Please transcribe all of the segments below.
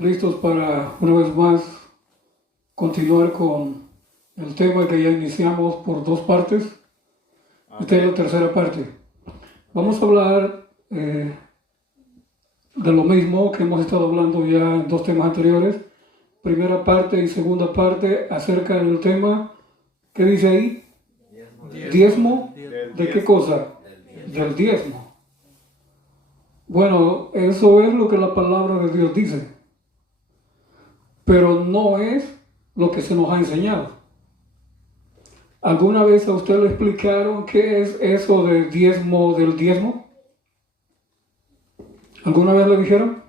listos para una vez más continuar con el tema que ya iniciamos por dos partes. Esta es la tercera parte. Vamos a hablar de lo mismo que hemos estado hablando ya en dos temas anteriores. Primera parte y segunda parte acerca del tema, ¿qué dice ahí? ¿Diezmo? ¿De qué cosa? Del diezmo. Bueno, eso es lo que la palabra de Dios dice, pero no es lo que se nos ha enseñado. ¿Alguna vez a usted le explicaron qué es eso del diezmo? ¿Alguna vez le dijeron?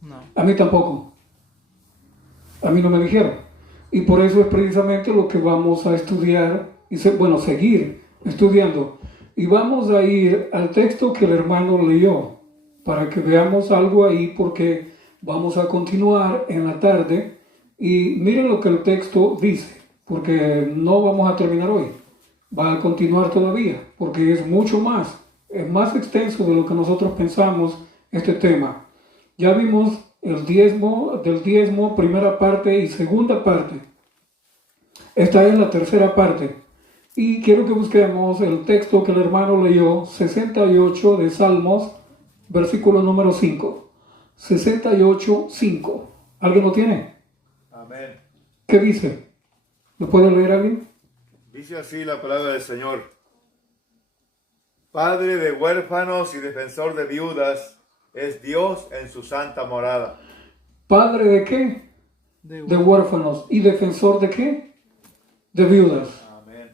No. A mí tampoco. A mí no me dijeron. Y por eso es precisamente lo que vamos a estudiar y seguir estudiando. Y vamos a ir al texto que el hermano leyó para que veamos algo ahí, porque vamos a continuar en la tarde. Y miren lo que el texto dice, porque no vamos a terminar hoy. Va a continuar todavía, porque es mucho más. Es más extenso de lo que nosotros pensamos este tema. Ya vimos el del diezmo, primera parte y segunda parte. Esta es la tercera parte. Y quiero que busquemos el texto que el hermano leyó, 68 de Salmos, versículo número 5. 68, 5. ¿Alguien lo tiene? Amén. ¿Qué dice? ¿Lo puede leer alguien? Dice así la palabra del Señor. Padre de huérfanos y defensor de viudas es Dios en su santa morada. ¿Padre de qué? De huérfanos. ¿Y defensor de qué? De viudas. Amén.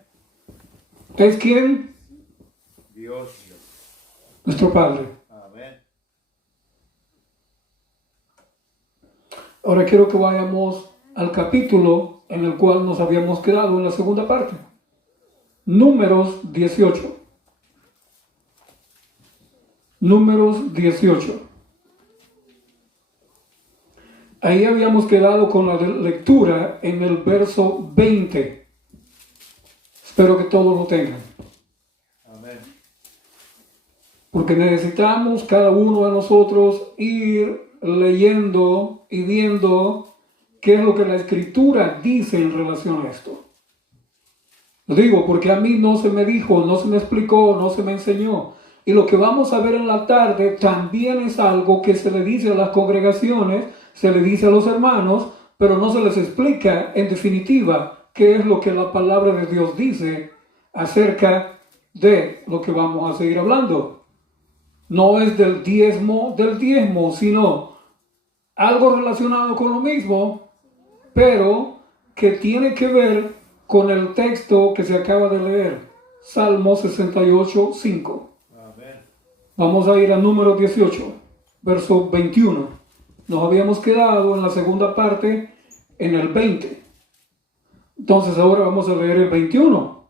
¿Es quién? Dios. Nuestro Padre. Amén. Ahora quiero que vayamos al capítulo en el cual nos habíamos quedado en la segunda parte. Números 18. Números 18. Ahí habíamos quedado con la lectura en el verso 20. Espero que todos lo tengan. Amén. Porque necesitamos cada uno de nosotros ir leyendo y viendo qué es lo que la Escritura dice en relación a esto. Lo digo porque a mí no se me dijo, no se me explicó, no se me enseñó. Y lo que vamos a ver en la tarde también es algo que se le dice a las congregaciones, se le dice a los hermanos, pero no se les explica en definitiva qué es lo que la palabra de Dios dice acerca de lo que vamos a seguir hablando. No es del diezmo, sino algo relacionado con lo mismo, pero que tiene que ver con el texto que se acaba de leer, Salmo 68, 5. Amén. Vamos a ir al número 18, verso 21. Nos habíamos quedado en la segunda parte en el 20. Entonces ahora vamos a leer el 21.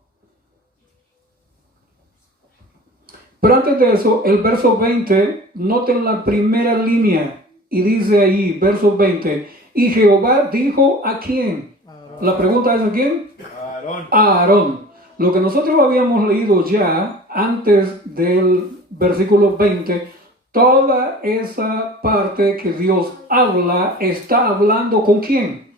Pero antes de eso, el verso 20, noten la primera línea y dice ahí, verso 20, y Jehová dijo ¿a quién? La pregunta es ¿a quién? Aarón. A Aarón. Lo que nosotros habíamos leído ya antes del versículo 20, toda esa parte que Dios habla, está hablando ¿con quién?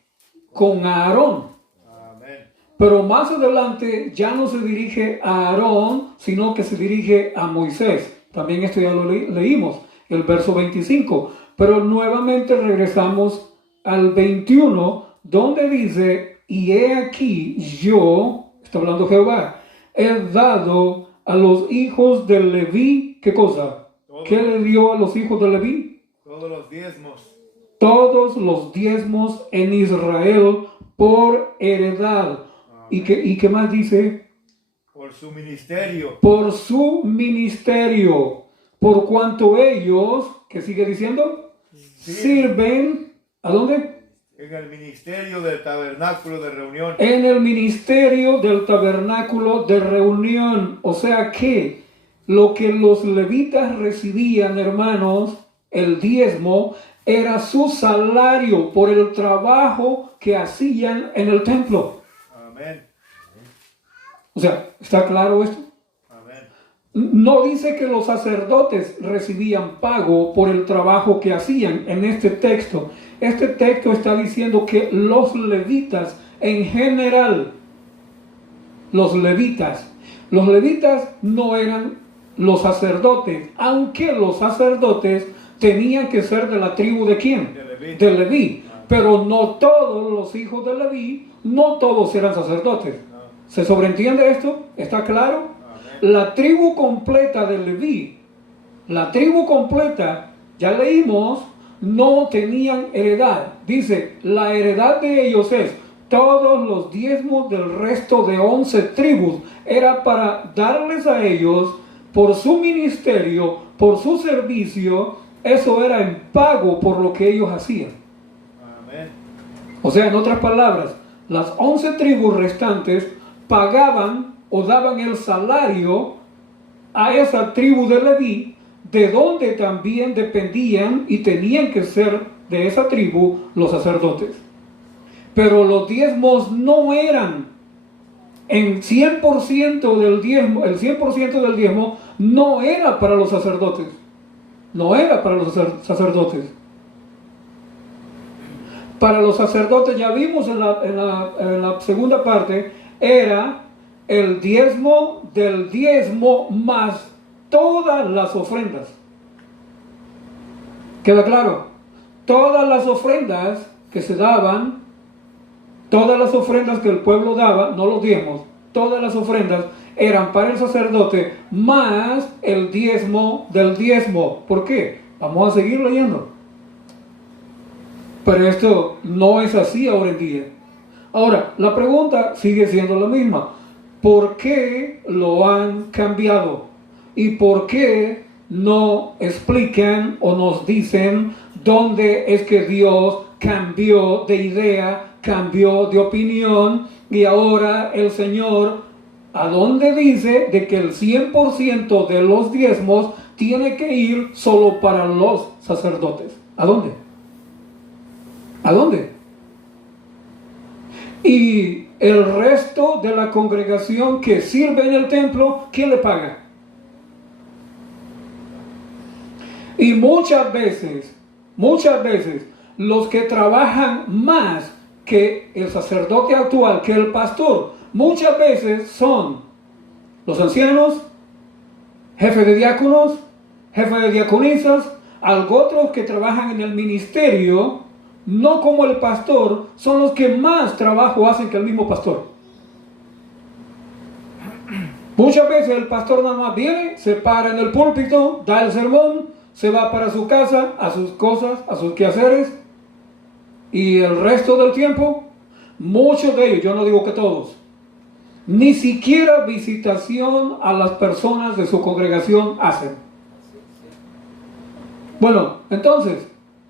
Con Aarón. Amén. Pero más adelante ya no se dirige a Aarón, sino que se dirige a Moisés. También esto ya lo leímos, el verso 25. Pero nuevamente regresamos al 21, donde dice, y he aquí yo, está hablando Jehová, he dado a los hijos de Leví, ¿qué cosa? ¿Qué le dio a los hijos de Leví? Todos los diezmos. Todos los diezmos en Israel por heredad. ¿Y qué más dice? Por su ministerio. Por su ministerio. Por cuanto ellos, ¿qué sigue diciendo? Sirven, ¿a dónde? En el ministerio del tabernáculo de reunión. En el ministerio del tabernáculo de reunión. O sea que lo que los levitas recibían, hermanos, el diezmo, era su salario por el trabajo que hacían en el templo. Amén. O sea, ¿está claro esto? Amén. No dice que los sacerdotes recibían pago por el trabajo que hacían en este texto. Este texto está diciendo que los levitas en general, los levitas no eran los sacerdotes, aunque los sacerdotes tenían que ser de la tribu ¿de quién? De Leví. Pero no todos los hijos de Leví, no todos eran sacerdotes. ¿Se sobreentiende esto? ¿Está claro? La tribu completa de Leví, la tribu completa, ya leímos, no tenían heredad. Dice, la heredad de ellos es todos los diezmos del resto de 11 tribus. Era para darles a ellos por su ministerio, por su servicio. Eso era en pago por lo que ellos hacían. Amén. O sea, en otras palabras, las 11 tribus restantes pagaban o daban el salario a esa tribu de Leví, de donde también dependían y tenían que ser de esa tribu los sacerdotes. Pero los diezmos no eran en 100% del diezmo, el 100% del diezmo no era para los sacerdotes. No era para los sacerdotes. Para los sacerdotes, ya vimos en la segunda parte, era el diezmo del diezmo más todas las ofrendas. ¿Queda claro? Todas las ofrendas que se daban, todas las ofrendas que el pueblo daba, no los diezmos, todas las ofrendas eran para el sacerdote más el diezmo del diezmo. ¿Por qué? Vamos a seguir leyendo. Pero esto no es así ahora en día. Ahora, la pregunta sigue siendo la misma. ¿Por qué lo han cambiado? ¿Y por qué no explican o nos dicen dónde es que Dios cambió de idea, cambió de opinión y ahora el Señor, ¿a dónde dice de que el 100% de los diezmos tiene que ir solo para los sacerdotes? ¿A dónde? ¿A dónde? Y el resto de la congregación que sirve en el templo, ¿quién le paga? Y muchas veces, los que trabajan más que el sacerdote actual, que el pastor, muchas veces son los ancianos, jefes de diáconos, jefes de diaconisas, otros que trabajan en el ministerio, no como el pastor, son los que más trabajo hacen que el mismo pastor. Muchas veces el pastor nada más viene, se para en el púlpito, da el sermón, se va para su casa, a sus cosas, a sus quehaceres, y el resto del tiempo, muchos de ellos, yo no digo que todos, ni siquiera visitación a las personas de su congregación hacen. Bueno, entonces,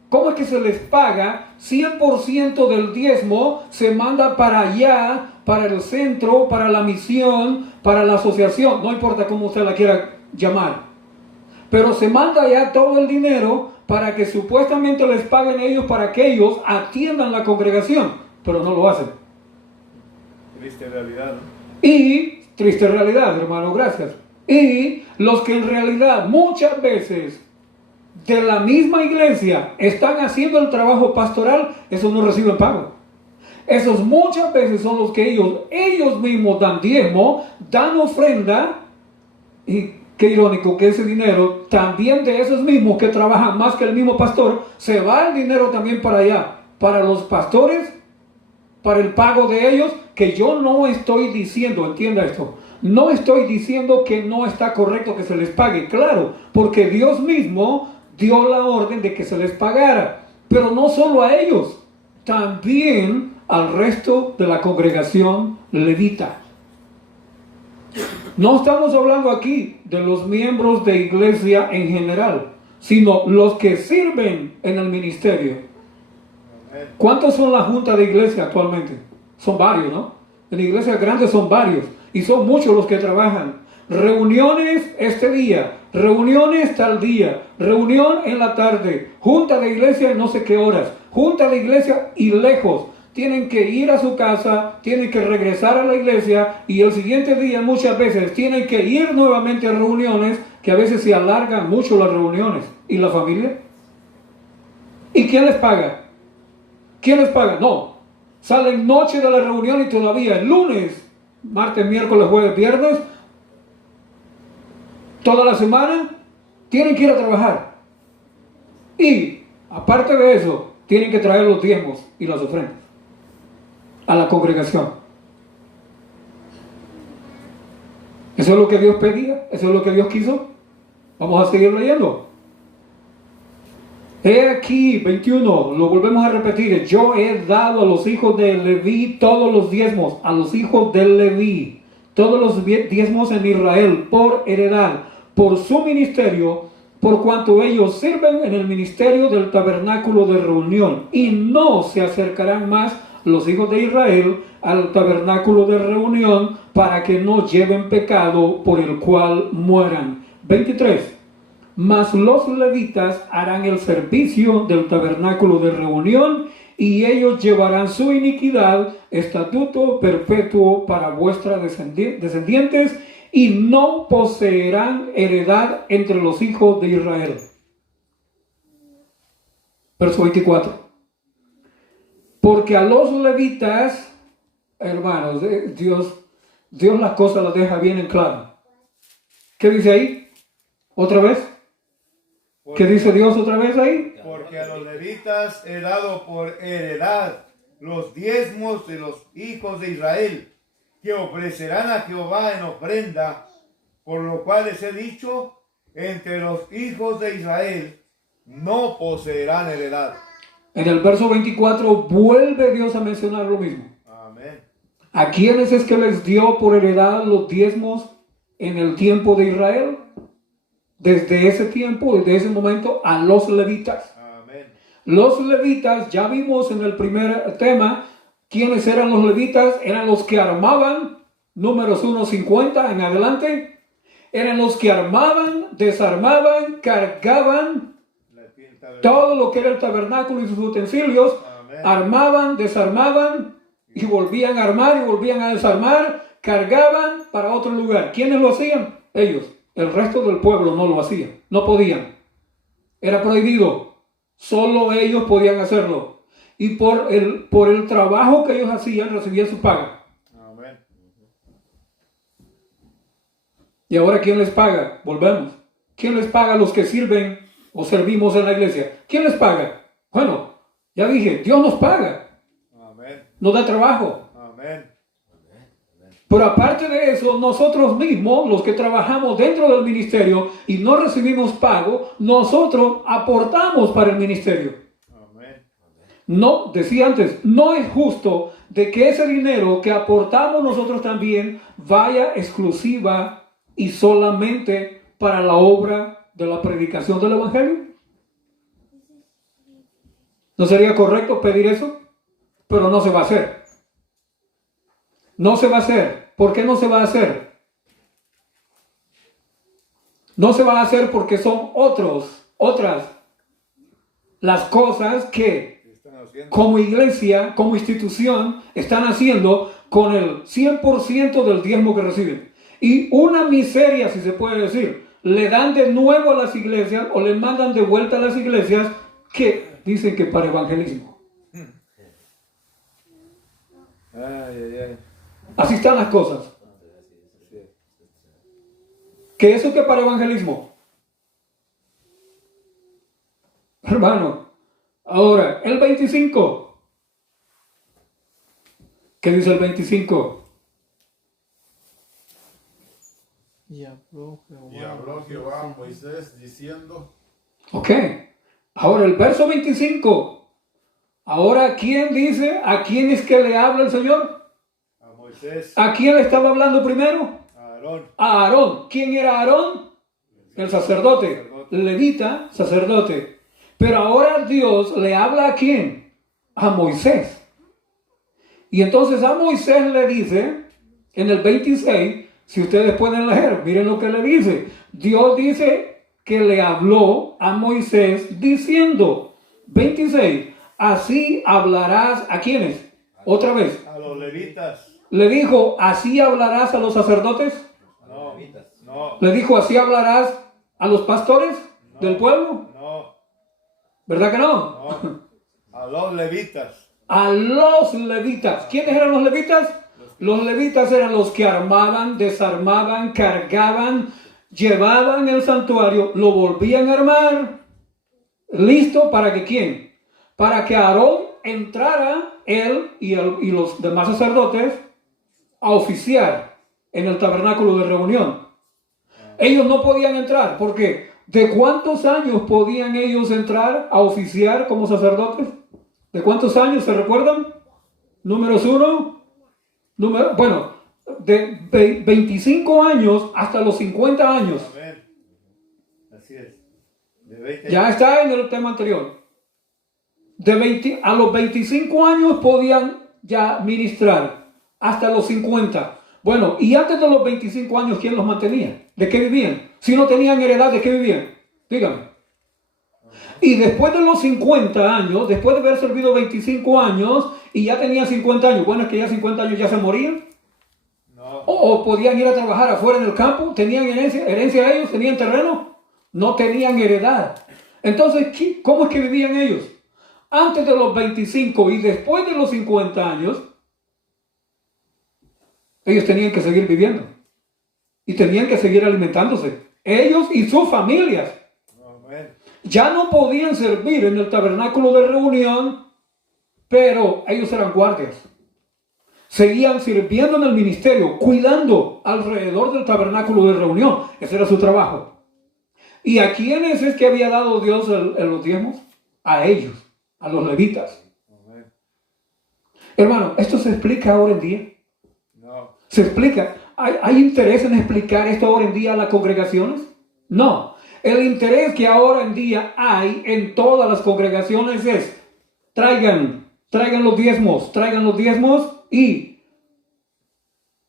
¿cómo es que se les paga 100% del diezmo? Se manda para allá, para el centro, para la misión, para la asociación, no importa cómo usted la quiera llamar. Pero se manda allá todo el dinero para que supuestamente les paguen ellos para que ellos atiendan la congregación, pero no lo hacen. Triste realidad, ¿no? Y, triste realidad, hermano, gracias. Y los que en realidad muchas veces de la misma iglesia están haciendo el trabajo pastoral, esos no reciben pago. Esos muchas veces son los que ellos mismos dan diezmo, dan ofrenda, y qué irónico que ese dinero, también de esos mismos que trabajan más que el mismo pastor, se va el dinero también para allá, para los pastores, para el pago de ellos, que yo no estoy diciendo, entienda esto, no estoy diciendo que no está correcto que se les pague, claro, porque Dios mismo dio la orden de que se les pagara, pero no solo a ellos, también al resto de la congregación levita. No estamos hablando aquí de los miembros de iglesia en general, sino los que sirven en el ministerio. ¿Cuántos son la junta de iglesia actualmente? Son varios, ¿no? En iglesias grandes son varios y son muchos los que trabajan. Reuniones este día, reuniones tal día, reunión en la tarde, junta de iglesia en no sé qué horas, junta de iglesia y lejos. tienen que ir a su casa, tienen que regresar a la iglesia y el siguiente día muchas veces tienen que ir nuevamente a reuniones que a veces se alargan mucho las reuniones. ¿Y la familia? ¿Y quién les paga? ¿Quién les paga? No. Salen noche de la reunión y todavía el lunes, martes, miércoles, jueves, viernes, toda la semana tienen que ir a trabajar. Y aparte de eso, tienen que traer los diezmos y las ofrendas a la congregación. Eso es lo que Dios pedía, eso es lo que Dios quiso. Vamos a seguir leyendo. He aquí, 21, lo volvemos a repetir. Yo he dado a los hijos de Leví todos los diezmos, a los hijos de Leví, todos los diezmos en Israel, por heredad, por su ministerio, por cuanto ellos sirven en el ministerio del tabernáculo de reunión, y no se acercarán más los hijos de Israel al tabernáculo de reunión para que no lleven pecado por el cual mueran. 23. Mas los levitas harán el servicio del tabernáculo de reunión y ellos llevarán su iniquidad, estatuto perpetuo para vuestras descendientes, y no poseerán heredad entre los hijos de Israel. Verso 24. Porque a los levitas, hermanos, Dios las cosas las deja bien en claro. ¿Qué dice ahí? ¿Otra vez? ¿Qué dice Dios otra vez ahí? Porque a los levitas he dado por heredad los diezmos de los hijos de Israel, que ofrecerán a Jehová en ofrenda, por lo cual les he dicho, entre los hijos de Israel no poseerán heredad. En el verso 24 vuelve Dios a mencionar lo mismo. Amén. ¿A quiénes es que les dio por heredad los diezmos en el tiempo de Israel? Desde ese tiempo, desde ese momento, a los levitas. Amén. Los levitas, ya vimos en el primer tema, ¿quiénes eran los levitas? Eran los que armaban, Números 1:50 en adelante. Eran los que armaban, desarmaban, cargaban todo lo que era el tabernáculo y sus utensilios. Amén. Armaban, desarmaban y volvían a armar y volvían a desarmar, cargaban para otro lugar. ¿Quiénes lo hacían? Ellos. El resto del pueblo no lo hacía, no podían. Era prohibido. Solo ellos podían hacerlo. Y por el trabajo que ellos hacían, recibían su paga. Amén. ¿Y ahora quién les paga? Volvemos. ¿Quién les paga a los que sirven o servimos en la iglesia? ¿Quién les paga? Bueno, ya dije, Dios nos paga. Amén. Nos da trabajo. Amén. Pero aparte de eso, nosotros mismos, los que trabajamos dentro del ministerio y no recibimos pago, nosotros aportamos para el ministerio. Amén. No, decía antes, no es justo de que ese dinero que aportamos nosotros también vaya exclusiva y solamente para la obra de la predicación del evangelio. ¿No sería correcto pedir eso? Pero no se va a hacer. No se va a hacer. ¿Por qué no se va a hacer? No se va a hacer porque son otras las cosas que como iglesia, como institución, están haciendo con el 100% del diezmo que reciben. Y una miseria, si se puede decir, le dan de nuevo a las iglesias o le mandan de vuelta a las iglesias que dicen que para evangelismo. Así están las cosas. ¿Qué es eso que para evangelismo? Hermano, ahora, el 25. ¿Qué dice el 25? Y habló Jehová a Moisés diciendo. Ok. Ahora el verso 25. Ahora, ¿quién dice? ¿A quién es que le habla el Señor? A Moisés. ¿A quién le estaba hablando primero? A Aarón. A Aarón. ¿Quién era Aarón? El sacerdote. Levita, sacerdote. Pero ahora Dios le habla ¿a quién? A Moisés. Y entonces a Moisés le dice, en el 26, si ustedes pueden leer, miren lo que le dice. Dios dice que le habló a Moisés diciendo, 26, así hablarás ¿a quiénes? Otra vez. A los levitas. Le dijo, ¿así hablarás a los sacerdotes? No. No. Le dijo, ¿así hablarás a los pastores del pueblo? No. ¿Verdad que no? No. A los levitas. A los levitas. ¿Quiénes eran los levitas? Los levitas eran los que armaban, desarmaban, cargaban, llevaban el santuario, lo volvían a armar. ¿Listo para que quién? Para que Aarón entrara, él y los demás sacerdotes, a oficiar en el tabernáculo de reunión. Ellos no podían entrar, porque ¿de cuántos años podían ellos entrar a oficiar como sacerdotes? ¿De cuántos años se recuerdan? Números 1. Bueno, de 25 años hasta los 50 años. Amén. Así es. De 20 Ya está en el tema anterior. A los 25 años podían ya ministrar, hasta los 50. Bueno, y antes de los 25 años, ¿quién los mantenía? ¿De qué vivían? Si no tenían heredad, ¿de qué vivían? Dígame. Y después de los 50 años, después de haber servido 25 años y ya tenían 50 años, bueno, es que ya 50 años ya se morían. No. O podían ir a trabajar afuera en el campo, tenían herencia ellos, tenían terreno, no tenían heredad. Entonces, ¿cómo es que vivían ellos? Antes de los 25 y después de los 50 años, ellos tenían que seguir viviendo y tenían que seguir alimentándose, ellos y sus familias. Amén. Ya no podían servir en el tabernáculo de reunión, pero ellos eran guardias. Seguían sirviendo en el ministerio, cuidando alrededor del tabernáculo de reunión. Ese era su trabajo. ¿Y a quiénes es que había dado Dios los diezmos? A ellos, a los levitas. Amén. Hermano, ¿esto se explica ahora en día? No. ¿Se explica? ¿Hay interés en explicar esto ahora en día a las congregaciones? No. El interés que ahora en día hay en todas las congregaciones es traigan los diezmos y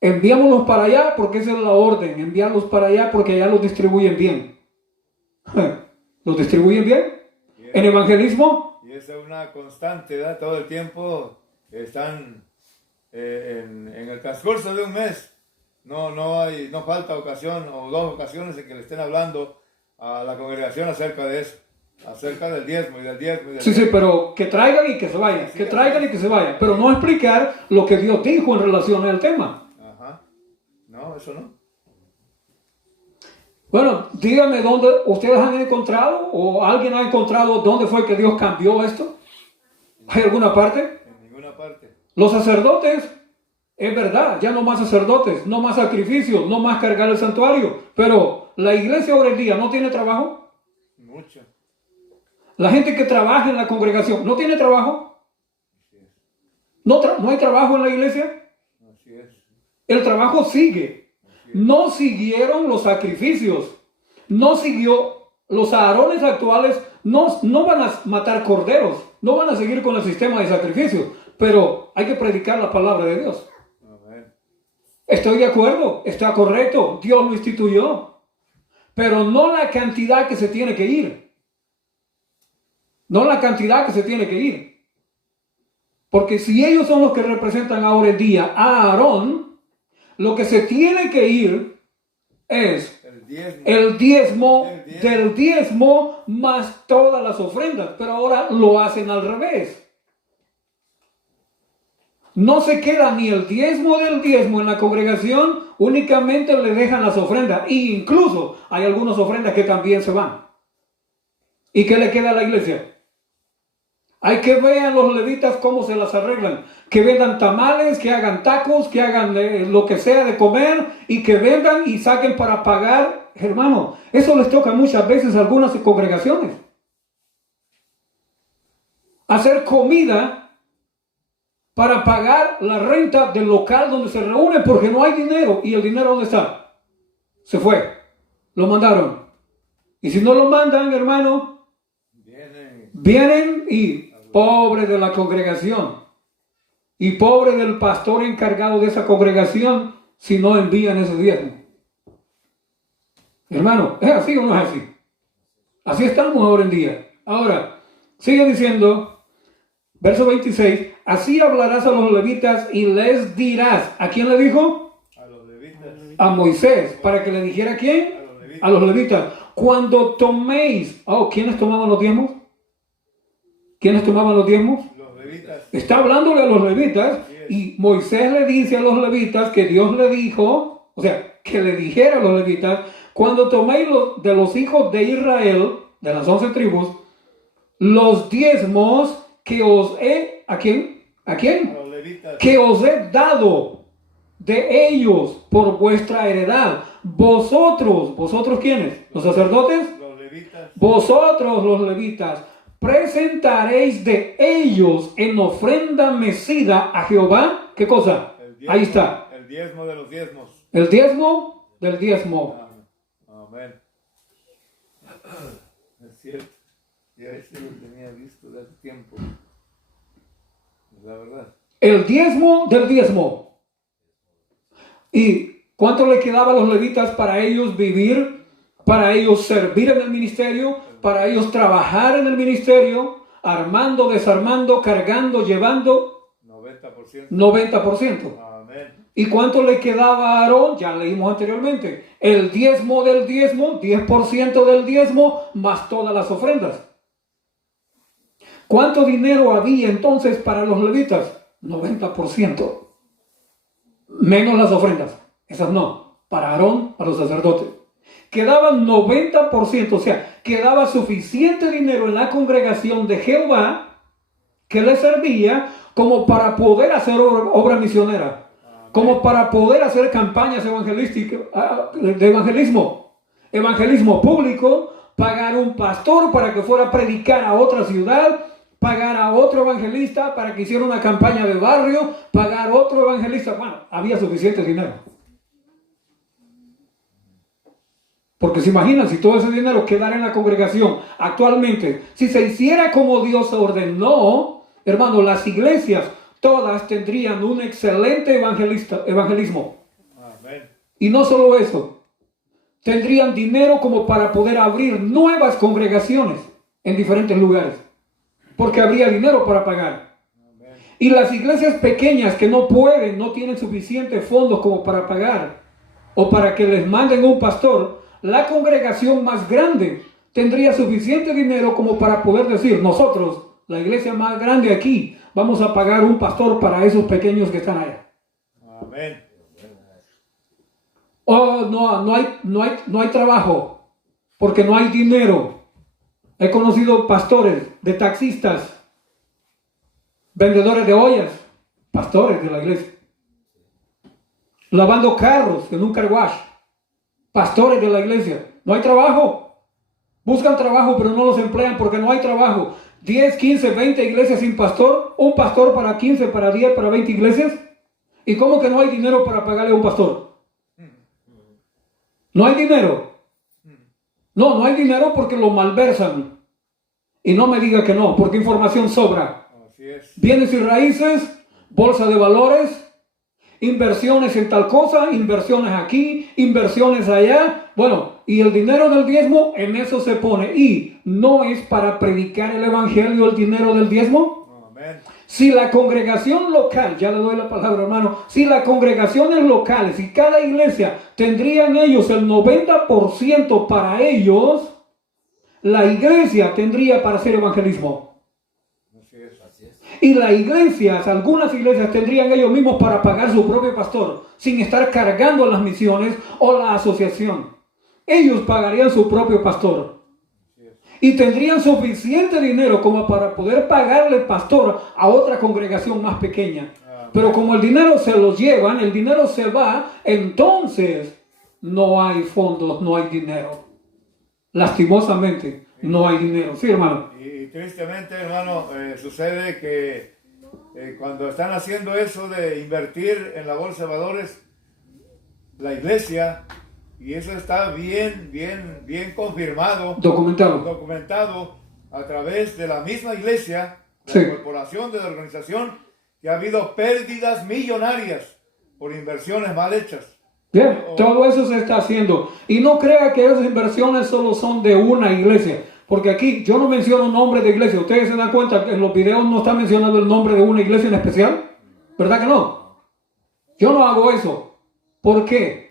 enviámoslos para allá porque esa es la orden, enviarlos para allá porque allá los distribuyen bien. ¿Los distribuyen bien? En evangelismo. Y esa es una constante, ¿verdad? Todo el tiempo están en el transcurso de un mes. No falta ocasión o dos ocasiones en que le estén hablando a la congregación acerca de eso, acerca del diezmo y del diezmo. Sí, pero que traigan y que se vayan, que traigan y que se vayan, pero no explicar lo que Dios dijo en relación al tema. Ajá. No, eso no. Bueno, díganme dónde ustedes han encontrado o alguien ha encontrado dónde fue que Dios cambió esto. ¿Hay alguna parte? En ninguna parte. Los sacerdotes, es verdad, ya no más sacerdotes, no más sacrificios, no más cargar el santuario, pero la iglesia hoy en día no tiene trabajo. Mucho. La gente que trabaja en la congregación no tiene trabajo. No hay trabajo en la iglesia. Así es. El trabajo sigue. No siguieron los sacrificios. No siguió los Aarones actuales. No van a matar corderos. No van a seguir con el sistema de sacrificios. Pero hay que predicar la palabra de Dios. Amén. Estoy de acuerdo. Está correcto. Dios lo instituyó. Pero no la cantidad que se tiene que ir. No la cantidad que se tiene que ir. Porque si ellos son los que representan ahora en día a Aarón, lo que se tiene que ir es el diezmo del diezmo más todas las ofrendas. Pero ahora lo hacen al revés. No se queda ni el diezmo del diezmo en la congregación, únicamente le dejan las ofrendas. E incluso hay algunas ofrendas que también se van. ¿Y qué le queda a la iglesia? Hay que ver a los levitas cómo se las arreglan. Que vendan tamales, que hagan tacos, que hagan lo que sea de comer y que vendan y saquen para pagar. Hermano, eso les toca muchas veces a algunas congregaciones. Hacer comida para pagar la renta del local donde se reúnen porque no hay dinero. ¿Y el dinero dónde está? Se fue. Lo mandaron. Y si no lo mandan, hermano, vienen y pobre de la congregación y pobre del pastor encargado de esa congregación si no envían ese diezmo. Hermano, ¿es así o no es así? Así estamos ahora en día. Ahora, sigue diciendo, Verso 26. Así hablarás a los levitas y les dirás. ¿A quién le dijo? A los levitas. A Moisés. ¿Para que le dijera a quién? A los levitas. A los levitas. Cuando toméis. Oh, ¿quiénes tomaban los diezmos? ¿Quiénes tomaban los diezmos? Los levitas. Está hablándole a los levitas y Moisés le dice a los levitas que Dios le dijo, o sea, que le dijera a los levitas, cuando toméis de los hijos de Israel, de las 11 tribus, los diezmos que os he, ¿a quién? ¿A A quién? los levitas. Que os he dado de ellos por vuestra heredad. ¿Vosotros quiénes? ¿Los sacerdotes? Los levitas. Vosotros los levitas presentaréis de ellos en ofrenda mecida a Jehová. ¿Qué cosa? El diezmo, Ahí está. El diezmo de los diezmos. El diezmo del diezmo. Amén. Es cierto. Ya ese lo tenía visto de hace tiempo. Es la verdad. El diezmo del diezmo. ¿Y cuánto le quedaba a los levitas para ellos vivir? Para ellos servir en el ministerio, para ellos trabajar en el ministerio, armando, desarmando, cargando, llevando. 90%. 90%. Amén. ¿Y cuánto le quedaba a Aarón? Ya leímos anteriormente. El diezmo del diezmo, 10% del diezmo, más todas las ofrendas. ¿Cuánto dinero había entonces para los levitas? 90%. Menos las ofrendas. Esas no. Para Aarón, para los sacerdotes. Quedaban 90%, o sea, quedaba suficiente dinero en la congregación de Jehová que le servía como para poder hacer obra misionera, como para poder hacer campañas evangelísticas, de evangelismo público, pagar un pastor para que fuera a predicar a otra ciudad, pagar a otro evangelista para que hiciera una campaña de barrio, pagar otro evangelista. Bueno, había suficiente dinero. Porque se imaginan, si todo ese dinero quedara en la congregación actualmente, si se hiciera como Dios ordenó, hermano, las iglesias todas tendrían un excelente evangelismo. Amén. Y no solo eso, tendrían dinero como para poder abrir nuevas congregaciones en diferentes lugares, porque habría dinero para pagar. Amén. Y las iglesias pequeñas que no pueden, no tienen suficientes fondos como para pagar, o para que les manden un pastor, la congregación más grande tendría suficiente dinero como para poder decir, nosotros, la iglesia más grande aquí, vamos a pagar un pastor para esos pequeños que están allá. Amén. Oh, no hay trabajo, porque no hay dinero. He conocido pastores de taxistas, vendedores de ollas, pastores de la iglesia, lavando carros en un car wash, pastores de la iglesia. No hay trabajo. Buscan trabajo, pero no los emplean porque no hay trabajo. 10, 15, 20 iglesias sin pastor, un pastor para 15, para 10, para 20 iglesias. ¿Y cómo que no hay dinero para pagarle a un pastor? No hay dinero. No hay dinero porque lo malversan. Y no me diga que no, porque información sobra. Así es. Bienes y raíces, bolsa de valores, inversiones en tal cosa, inversiones aquí, inversiones allá. Bueno, y el dinero del diezmo en eso se pone. Y no es para predicar el evangelio el dinero del diezmo. Amén. Si la congregación local, ya le doy la palabra, hermano, si las congregaciones locales, si cada iglesia tendrían ellos el 90% para ellos, la iglesia tendría para hacer evangelismo. Así es. Así es. Y las iglesias, algunas iglesias tendrían ellos mismos para pagar su propio pastor, sin estar cargando las misiones o la asociación. Ellos pagarían su propio pastor. Y tendrían suficiente dinero como para poder pagarle pastor a otra congregación más pequeña. Pero como el dinero se lo llevan, el dinero se va, entonces no hay fondos, no hay dinero. Lastimosamente, no hay dinero. Sí, hermano. Y tristemente, hermano, sucede que cuando están haciendo eso de invertir en la bolsa de valores, la iglesia, y eso está bien confirmado, documentado a través de la misma iglesia, de la corporación, de la organización, que ha habido pérdidas millonarias por inversiones mal hechas. Bien, todo eso se está haciendo. Y no crea que esas inversiones solo son de una iglesia. Porque aquí yo no menciono nombre de iglesia. Ustedes se dan cuenta que en los videos no está mencionando el nombre de una iglesia en especial. ¿Verdad que no? Yo no hago eso. ¿Por qué?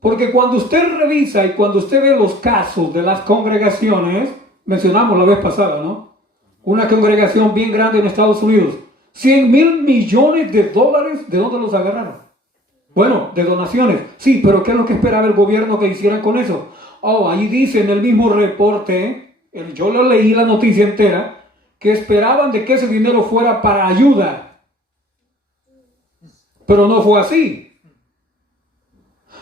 Porque cuando usted revisa y cuando usted ve los casos de las congregaciones, mencionamos la vez pasada, ¿no? Una congregación bien grande en Estados Unidos. 100,000 millones de dólares, ¿de dónde los agarraron? Bueno, de donaciones. Sí, pero ¿qué es lo que esperaba el gobierno que hicieran con eso? Oh, ahí dice en el mismo reporte, yo lo leí la noticia entera, que esperaban de que ese dinero fuera para ayuda. Pero no fue así.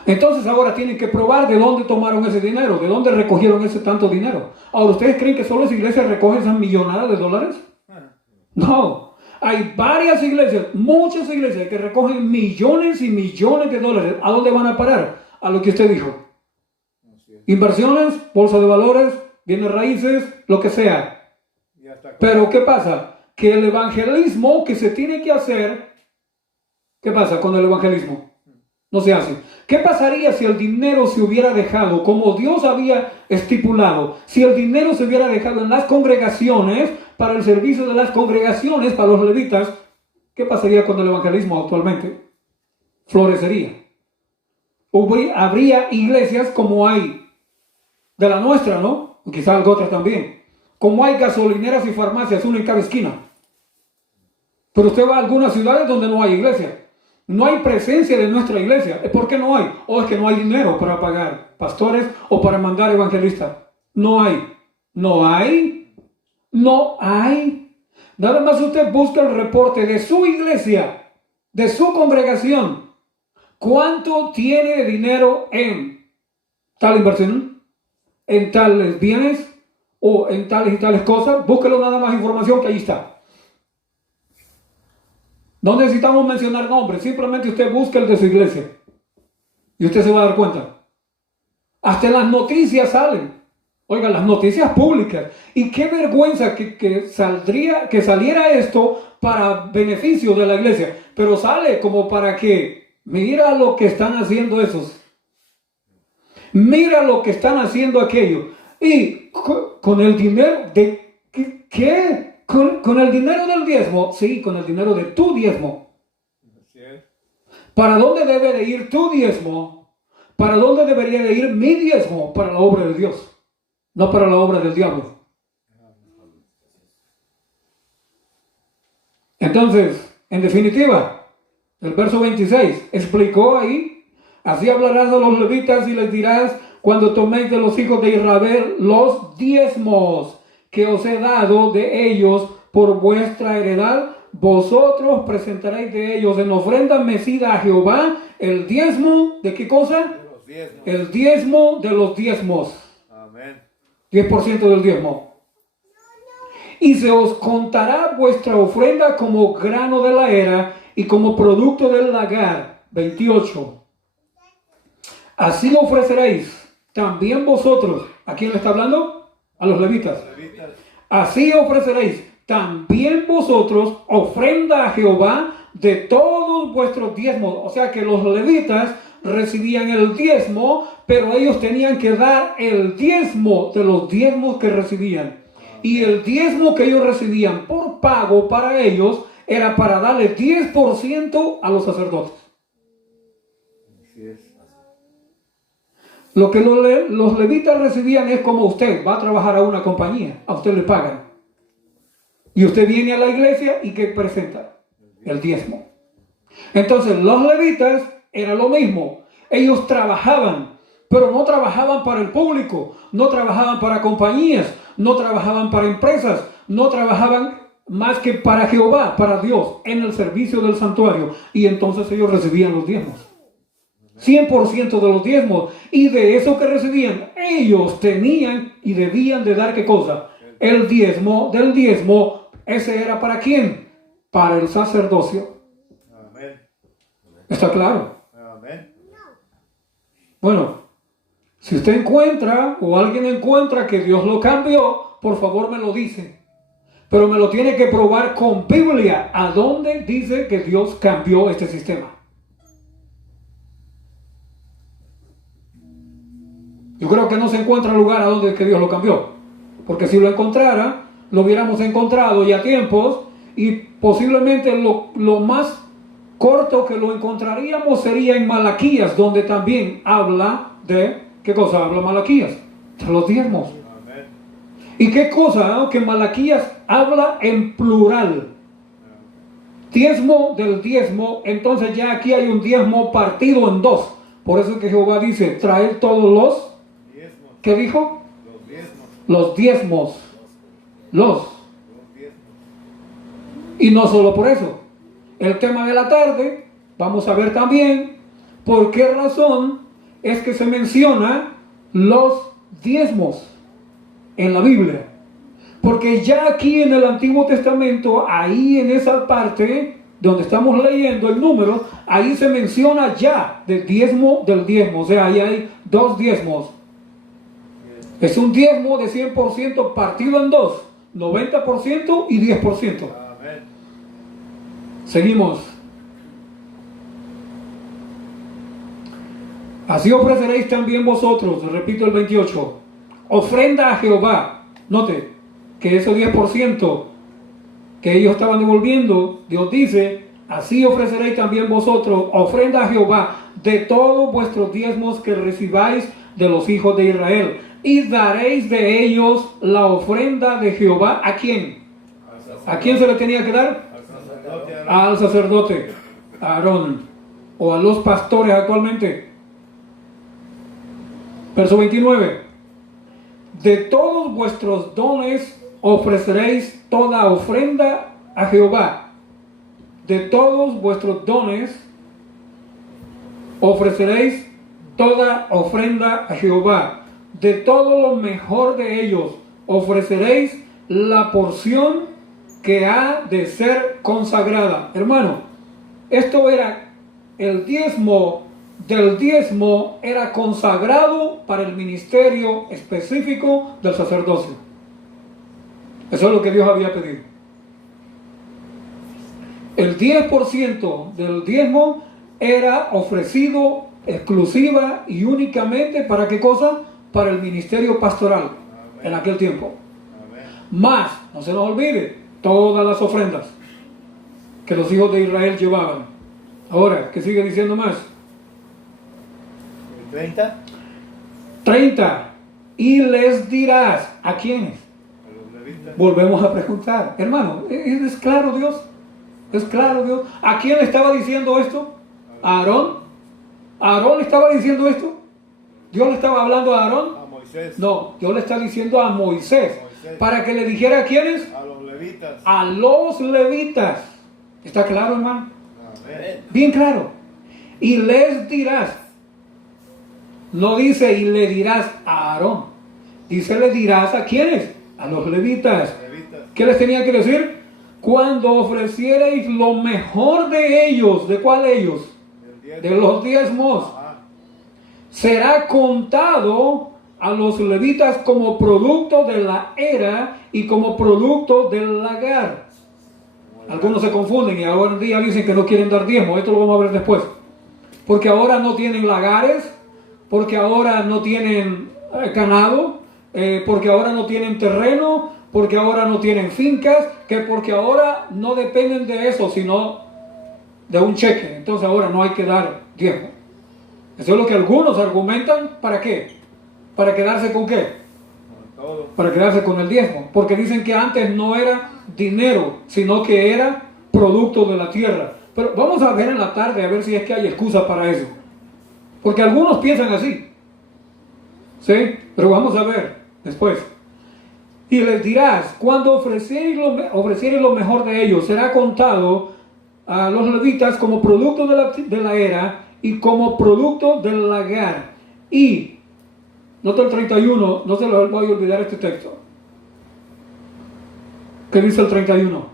Entonces ahora tienen que probar de dónde tomaron ese dinero, de dónde recogieron ese tanto dinero. Ahora, ¿ustedes creen que solo esa iglesia recoge esas millonadas de dólares? No. Hay varias iglesias, muchas iglesias que recogen millones y millones de dólares. ¿A dónde van a parar? A lo que usted dijo. Inversiones, bolsa de valores, bienes raíces, lo que sea. Pero ¿qué pasa? Que el evangelismo que se tiene que hacer, ¿qué pasa con el evangelismo? No se hace. ¿Qué pasaría si el dinero se hubiera dejado como Dios había estipulado? Si el dinero se hubiera dejado en las congregaciones, para el servicio de las congregaciones, para los levitas, ¿qué pasaría con el evangelismo actualmente? Florecería. Habría iglesias como hay de la nuestra, ¿no? O quizá algo otras también. Como hay gasolineras y farmacias, una en cada esquina. Pero usted va a algunas ciudades donde no hay iglesia. No hay presencia de nuestra iglesia. ¿Por qué no hay? O es que no hay dinero para pagar pastores o para mandar evangelistas. No hay. No hay. No hay. Nada más usted busca el reporte de su iglesia, de su congregación. ¿Cuánto tiene de dinero en tal inversión? ¿En tales bienes? ¿O en tales y tales cosas? Búsquelo nada más información que ahí está. No necesitamos mencionar nombres, simplemente usted busca el de su iglesia y usted se va a dar cuenta. Hasta las noticias salen. Oiga, las noticias públicas. Y qué vergüenza que saliera esto para beneficio de la iglesia. Pero sale como para que, mira lo que están haciendo esos. Mira lo que están haciendo aquello. Y con el dinero de... ¿Qué? Con el dinero del diezmo, sí, con el dinero de tu diezmo. ¿Para dónde debe de ir tu diezmo? ¿Para dónde debería de ir mi diezmo? Para la obra de Dios, no para la obra del diablo. Entonces, en definitiva, el verso 26 explicó ahí, así hablarás a los levitas y les dirás, cuando toméis de los hijos de Israel los diezmos que os he dado de ellos por vuestra heredad, vosotros presentaréis de ellos en ofrenda mecida a Jehová el diezmo, ¿de qué cosa? El diezmo de los diezmos. Amén. 10% del diezmo. Y se os contará vuestra ofrenda como grano de la era y como producto del lagar. 28. Así ofreceréis también vosotros. ¿A quién le está hablando? A los levitas. Así ofreceréis también vosotros ofrenda a Jehová de todos vuestros diezmos. O sea que los levitas recibían el diezmo, pero ellos tenían que dar el diezmo de los diezmos que recibían. Y el diezmo que ellos recibían por pago para ellos era para darle 10% a los sacerdotes. Así es. Lo que los levitas recibían es como usted va a trabajar a una compañía, a usted le pagan. Y usted viene a la iglesia y ¿qué presenta? El diezmo. Entonces los levitas era lo mismo. Ellos trabajaban, pero no trabajaban para el público, no trabajaban para compañías, no trabajaban para empresas, no trabajaban más que para Jehová, para Dios, en el servicio del santuario. Y entonces ellos recibían los diezmos. 100% de los diezmos. Y de eso que recibían, ellos tenían y debían de dar ¿qué cosa? El diezmo del diezmo. ¿Ese era para quién? Para el sacerdocio. Amén. ¿Está claro? Amén. Bueno, si usted encuentra o alguien encuentra que Dios lo cambió, por favor me lo dice. Pero me lo tiene que probar con Biblia. ¿A dónde dice que Dios cambió este sistema? Yo creo que no se encuentra lugar a donde que Dios lo cambió. porque si lo encontrara, lo hubiéramos encontrado ya a tiempos, y posiblemente lo más corto que lo encontraríamos sería en Malaquías, donde también habla de, ¿qué cosa habla Malaquías? De los diezmos. Amén. ¿Y qué cosa? Que Malaquías habla en plural. Diezmo del diezmo, entonces ya aquí hay un diezmo partido en dos. Por eso es que Jehová dice, traed todos los, Diezmos. ¿qué dijo? Los diezmos. Los diezmos. Los. Los diezmos. Y no solo por eso. El tema de la tarde, vamos a ver también por qué razón es que se menciona los diezmos en la Biblia. Porque ya aquí en el Antiguo Testamento, ahí en esa parte donde estamos leyendo el número, ahí se menciona ya del diezmo. O sea, ahí hay dos diezmos. Es un diezmo de 100% partido en dos, 90% y 10%. Amén. Seguimos. Así ofreceréis también vosotros, repito el 28, ofrenda a Jehová. Note que ese 10% que ellos estaban devolviendo, Dios dice, así ofreceréis también vosotros ofrenda a Jehová de todos vuestros diezmos que recibáis de los hijos de Israel. Y daréis de ellos la ofrenda de Jehová. ¿A quién? ¿A quién se le tenía que dar? Al sacerdote Aarón, o a los pastores actualmente. Verso 29. De todos vuestros dones ofreceréis toda ofrenda a Jehová. De todos vuestros dones ofreceréis toda ofrenda a Jehová. De todo lo mejor de ellos ofreceréis la porción que ha de ser consagrada. Hermano, esto era el diezmo del diezmo, era consagrado para el ministerio específico del sacerdocio. Eso es lo que Dios había pedido. El 10% del diezmo era ofrecido exclusiva y únicamente ¿para qué cosa? Para el ministerio pastoral. Amén. En aquel tiempo. Amén. Más, no se nos olvide, todas las ofrendas que los hijos de Israel llevaban. Ahora, ¿qué sigue diciendo más? 30. 30. Y les dirás, ¿a quiénes? Volvemos a preguntar, hermano, ¿es claro Dios? ¿Es claro Dios? ¿A quién le estaba diciendo esto? ¿A Aarón? ¿Aarón le estaba diciendo esto? ¿Dios le estaba hablando a Aarón? A Moisés. No, Dios le está diciendo a Moisés. Para que le dijera a quiénes? A los levitas. A los levitas. ¿Está claro, hermano? Amén. Bien claro. Y les dirás. No dice y le dirás a Aarón. Dice le dirás a quiénes? A los levitas. ¿Qué les tenía que decir? Cuando ofrecierais lo mejor de ellos. ¿De cuál ellos? De los diezmos. Será contado a los levitas como producto de la era y como producto del lagar. Algunos se confunden y ahora en día dicen que no quieren dar diezmo. Esto lo vamos a ver después. Porque ahora no tienen lagares, porque ahora no tienen ganado, porque ahora no tienen terreno, porque ahora no tienen fincas, que porque ahora no dependen de eso, sino de un cheque. Entonces ahora no hay que dar diezmo. Eso es lo que algunos argumentan. ¿Para qué? ¿Para quedarse con qué? Con todo. Para quedarse con el diezmo. Porque dicen que antes no era dinero, sino que era producto de la tierra. Pero vamos a ver en la tarde a ver si es que hay excusa para eso. Porque algunos piensan así. ¿Sí? Pero vamos a ver después. Y les dirás, cuando ofrecieres lo mejor de ellos, será contado a los levitas como producto de la era y como producto del lagar. Y, nota el 31, no se lo voy a olvidar este texto. ¿Qué dice el 31?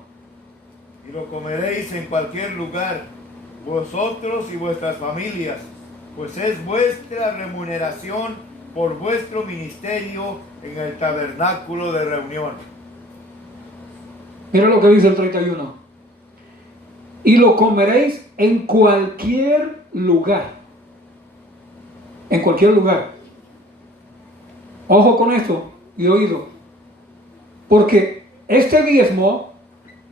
Y lo comeréis en cualquier lugar, vosotros y vuestras familias, pues es vuestra remuneración por vuestro ministerio en el tabernáculo de reunión. Mira lo que dice el 31. Y lo comeréis en cualquier lugar. En cualquier lugar. Ojo con esto y oído. Porque este diezmo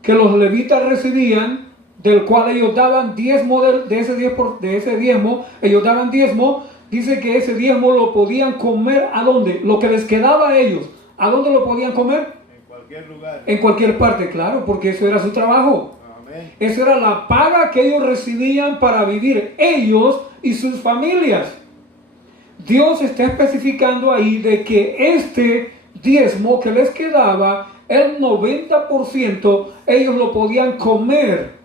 que los levitas recibían, del cual ellos daban diezmo de ese diezmo, ellos daban diezmo, dice que ese diezmo lo podían comer ¿a dónde? Lo que les quedaba a ellos, ¿a dónde lo podían comer? En cualquier lugar. En cualquier parte, claro, porque eso era su trabajo. Amén. Esa era la paga que ellos recibían para vivir, ellos y sus familias. Dios está especificando ahí de que este diezmo que les quedaba, el 90%, ellos lo podían comer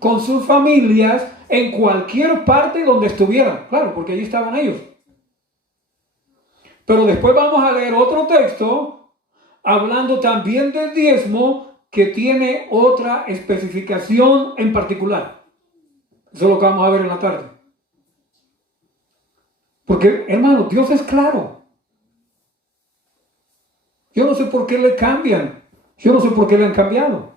con sus familias en cualquier parte donde estuvieran. Claro, porque allí estaban ellos. Pero después vamos a leer otro texto hablando también del diezmo que tiene otra especificación en particular. Eso es lo que vamos a ver en la tarde. Porque, hermano, Dios es claro. Yo no sé por qué le cambian. Yo no sé por qué le han cambiado.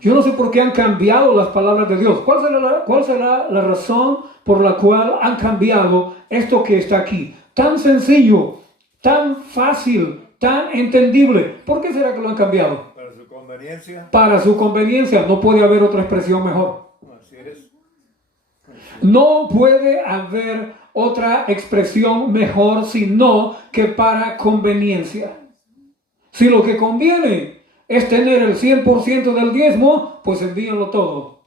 Yo no sé por qué han cambiado las palabras de Dios. ¿Cuál será la razón por la cual han cambiado esto que está aquí? Tan sencillo, tan fácil, tan entendible. ¿Por qué será que lo han cambiado? Para su conveniencia. Para su conveniencia. No puede haber otra expresión mejor. Así es. No puede haber otra expresión mejor sino que para conveniencia. Si lo que conviene es tener el 100% del diezmo, pues envíenlo todo.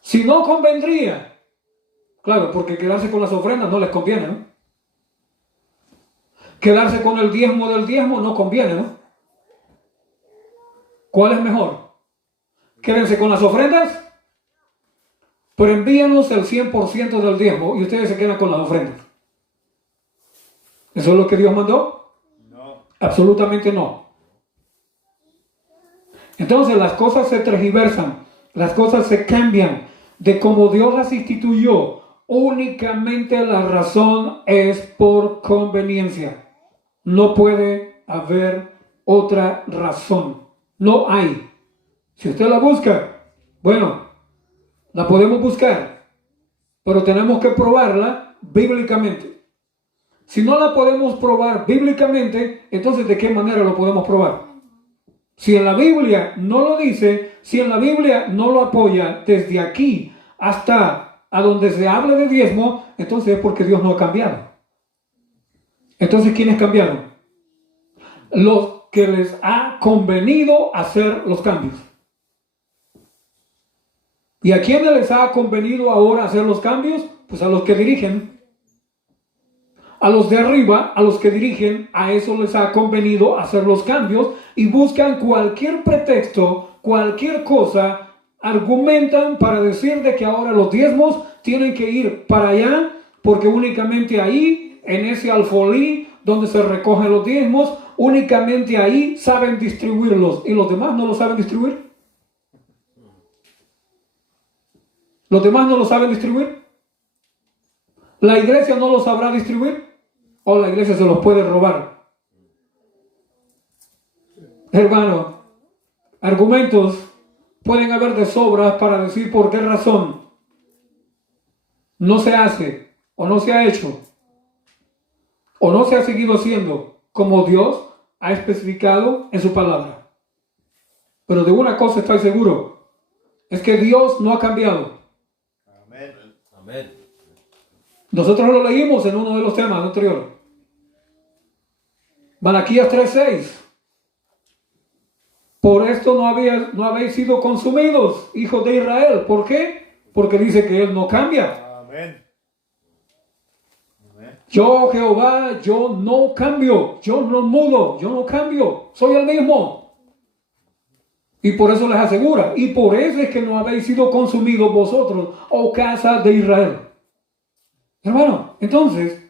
Si no convendría, claro, porque quedarse con las ofrendas no les conviene, ¿no? Quedarse con el diezmo del diezmo no conviene, ¿no? ¿Cuál es mejor? Quédense con las ofrendas, pero envíenos el 100% del diezmo y ustedes se quedan con las ofrendas. ¿Eso es lo que Dios mandó? No. Absolutamente no. Entonces las cosas se tergiversan, las cosas se cambian de como Dios las instituyó. Únicamente la razón es por conveniencia. No puede haber otra razón. No hay. Si usted la busca, bueno, la podemos buscar, pero tenemos que probarla bíblicamente. Si no la podemos probar bíblicamente, entonces ¿de qué manera lo podemos probar? Si en la Biblia no lo dice, si en la Biblia no lo apoya desde aquí hasta a donde se hable de diezmo, entonces es porque Dios no ha cambiado. Entonces, ¿quiénes cambiaron? Los que les ha convenido hacer los cambios. ¿Y a quiénes les ha convenido ahora hacer los cambios? Pues a los que dirigen. A los de arriba, a los que dirigen, a eso les ha convenido hacer los cambios y buscan cualquier pretexto, cualquier cosa, argumentan para decir de que ahora los diezmos tienen que ir para allá porque únicamente ahí, en ese alfolí donde se recogen los diezmos, únicamente ahí saben distribuirlos y los demás no lo saben distribuir. ¿Los demás no lo saben distribuir? ¿La iglesia no lo sabrá distribuir? ¿O la iglesia se los puede robar? Hermano, argumentos pueden haber de sobra para decir por qué razón no se hace o no se ha hecho o no se ha seguido haciendo como Dios ha especificado en su palabra. Pero de una cosa estoy seguro, es que Dios no ha cambiado. Amén. Amén. Nosotros lo leímos en uno de los temas anteriores. Malaquías 3:6. Por esto no habéis sido consumidos, hijos de Israel. ¿Por qué? Porque dice que Él no cambia. Amén. Amén. Yo, Jehová, yo no cambio. Yo no mudo. Yo no cambio. Soy el mismo. Y por eso les asegura. Y por eso es que no habéis sido consumidos vosotros, oh casa de Israel. Hermano, entonces,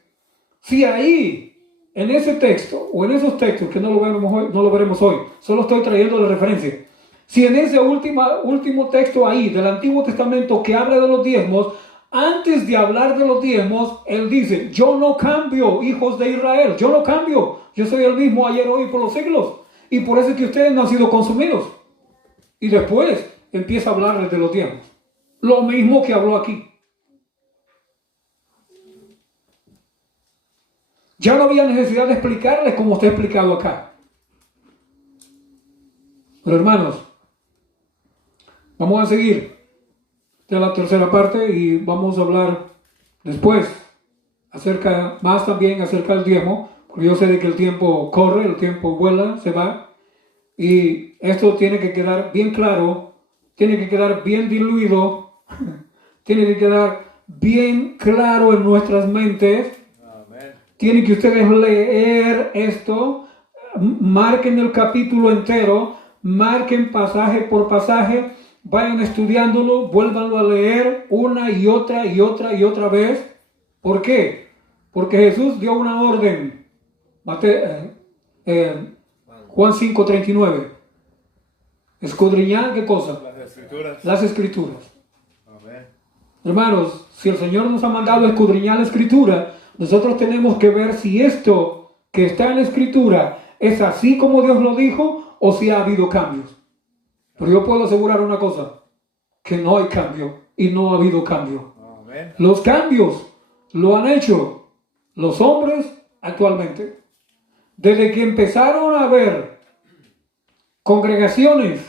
si ahí, en ese texto, o en esos textos, que no lo veremos hoy, solo estoy trayendo la referencia. Si en ese último texto ahí, del Antiguo Testamento, que habla de los diezmos, antes de hablar de los diezmos, él dice, yo no cambio, hijos de Israel, yo no cambio. Yo soy el mismo ayer, hoy y por los siglos. Y por eso es que ustedes no han sido consumidos. Y después empieza a hablarles de los diezmos. Lo mismo que habló aquí. Ya no había necesidad de explicarles como está explicado acá. Pero hermanos, vamos a seguir de la tercera parte y vamos a hablar después más también acerca del diezmo, porque yo sé de que el tiempo corre, el tiempo vuela, se va, y esto tiene que quedar bien claro, tiene que quedar bien diluido, tiene que quedar bien claro en nuestras mentes. Amén. Tienen que ustedes leer esto, marquen el capítulo entero, marquen pasaje por pasaje, vayan estudiándolo, vuélvanlo a leer una y otra y otra y otra vez. ¿Por qué? Porque Jesús dio una orden. Juan 5:39. Escudriñar, ¿qué cosa? Las escrituras. Las escrituras. Amén. Hermanos, si el Señor nos ha mandado a escudriñar la escritura, nosotros tenemos que ver si esto que está en la escritura es así como Dios lo dijo o si ha habido cambios. Pero yo puedo asegurar una cosa, que no hay cambio y no ha habido cambio. Amén. Los cambios lo han hecho los hombres actualmente. Desde que empezaron a haber congregaciones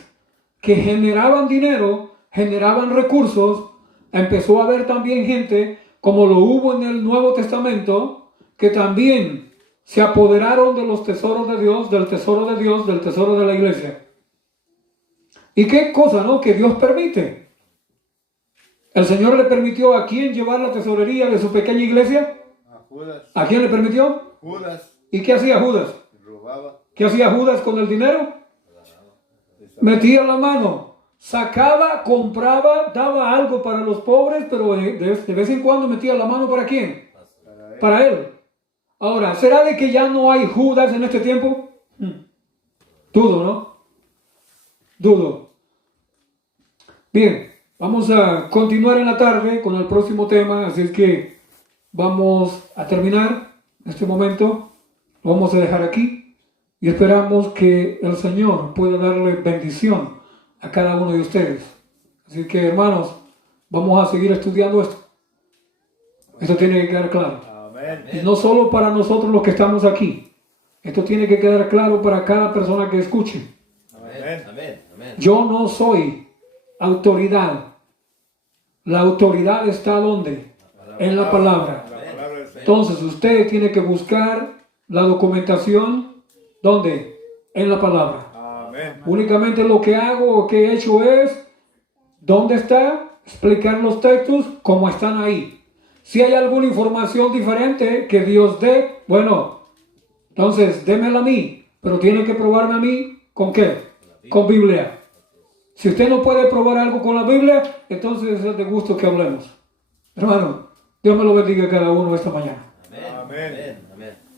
que generaban dinero, generaban recursos, empezó a haber también gente, como lo hubo en el Nuevo Testamento, que también se apoderaron de los tesoros de Dios, del tesoro de Dios, del tesoro de la iglesia. ¿Y qué cosa, no? Que Dios permite. El Señor le permitió a quién llevar la tesorería de su pequeña iglesia. A Judas. ¿A quién le permitió? Judas ¿Y qué hacía Judas? robaba. ¿Qué hacía Judas con el dinero? Metía la mano, sacaba, compraba, daba algo para los pobres, pero de vez en cuando metía la mano ¿para quién? Para él. Ahora, ¿será de que ya no hay Judas en este tiempo? Dudo, ¿no? Dudo. Bien, vamos a continuar en la tarde con el próximo tema, así es que vamos a terminar en este momento. Lo vamos a dejar aquí y esperamos que el Señor pueda darle bendición a cada uno de ustedes. Así que, hermanos, vamos a seguir estudiando esto. Esto tiene que quedar claro. Amén. Y no solo para nosotros los que estamos aquí. Esto tiene que quedar claro para cada persona que escuche. Amén. Amén. Amén. Yo no soy autoridad. La autoridad está ¿dónde? En la palabra. La palabra del Señor. Entonces usted tiene que buscar la documentación ¿dónde? En la palabra. Amén. Únicamente lo que hago o que he hecho es ¿dónde está? Explicar los textos como están ahí. Si hay alguna información diferente que Dios dé, bueno, entonces démela a mí, pero tiene que probarme a mí ¿con qué? Con Biblia. Si usted no puede probar algo con la Biblia, entonces es de gusto que hablemos. Hermano, Dios me lo bendiga a cada uno esta mañana. Amén. Amén. Amén. Amén.